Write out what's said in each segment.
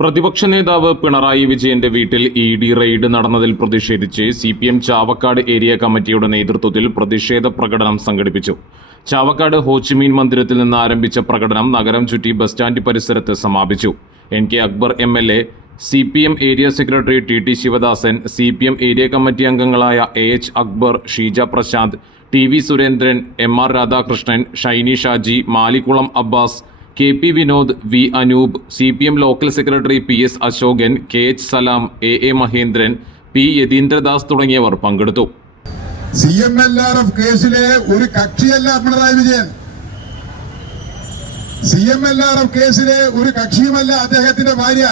പ്രതിപക്ഷ നേതാവ് പിണറായി വിജയന്റെ വീട്ടിൽ ഇ.ഡി. റെയ്ഡ് നടന്നതിൽ പ്രതിഷേധിച്ച് CPM ചാവക്കാട് ഏരിയ കമ്മിറ്റിയുടെ നേതൃത്വത്തിൽ പ്രതിഷേധ പ്രകടനം സംഘടിപ്പിച്ചു. ചാവക്കാട് ഹോച്ചിമീൻ മന്ദിരത്തിൽ നിന്ന് ആരംഭിച്ച പ്രകടനം നഗരം ചുറ്റി ബസ് സ്റ്റാൻഡ് പരിസരത്ത് സമാപിച്ചു. NK Akbar MLA, CPM area secretary TT Sivadasan, CPM area committee അംഗങ്ങളായ AH Akbar, Sheeja Prashanth, TV Surendran, MR Radhakrishnan, Shiny Shaji, Malikkulam Abbas, KP Vinod, V Anoop, CPM local secretary PS Ashokan, KH Salam, AA Mahendran, P Yathindradas തുടങ്ങിയവർ പങ്കെടുത്തു. CMLRF കേസിലെ ഒരു കക്ഷിയല്ല പിണറായി വിജയൻ. CMLRF കേസിലെ ഒരു കക്ഷിയുമല്ല അദ്ദേഹത്തിന്റെ ഭാര്യ.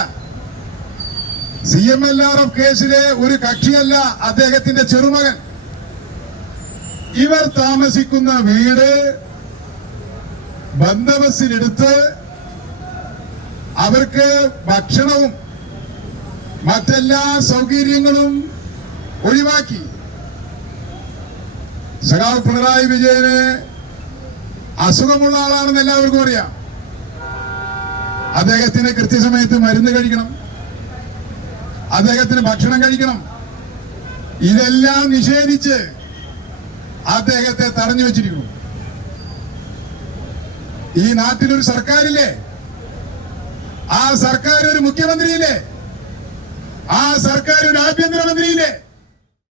CMLRF കേസിലെ ഒരു കക്ഷിയല്ല അദ്ദേഹത്തിന്റെ ചെറുമകൻ. ഇവർ താമസിക്കുന്ന വീട് ബന്ദോബസ്തിനെടുത്ത് അവർക്ക് ഭക്ഷണവും മറ്റെല്ലാ സൗകര്യങ്ങളും ഒഴിവാക്കി. സഖാവ് പിണറായി വിജയന് അസുഖമുള്ള ആളാണെന്ന് എല്ലാവർക്കും അറിയാം. അദ്ദേഹത്തിന് കൃത്യസമയത്ത് മരുന്ന് കഴിക്കണം, അദ്ദേഹത്തിന് ഭക്ഷണം കഴിക്കണം. ഇതെല്ലാം നിഷേധിച്ച് അദ്ദേഹത്തെ തടഞ്ഞു വെച്ചിരിക്കുന്നു. ഈ നാട്ടിലൊരു സർക്കാരില്ലേ, ആ സർക്കാർ ഒരു മുഖ്യമന്ത്രിയില്ലേ, ആ സർക്കാർ ഒരു ആഭ്യന്തരമന്ത്രിയില്ലേ?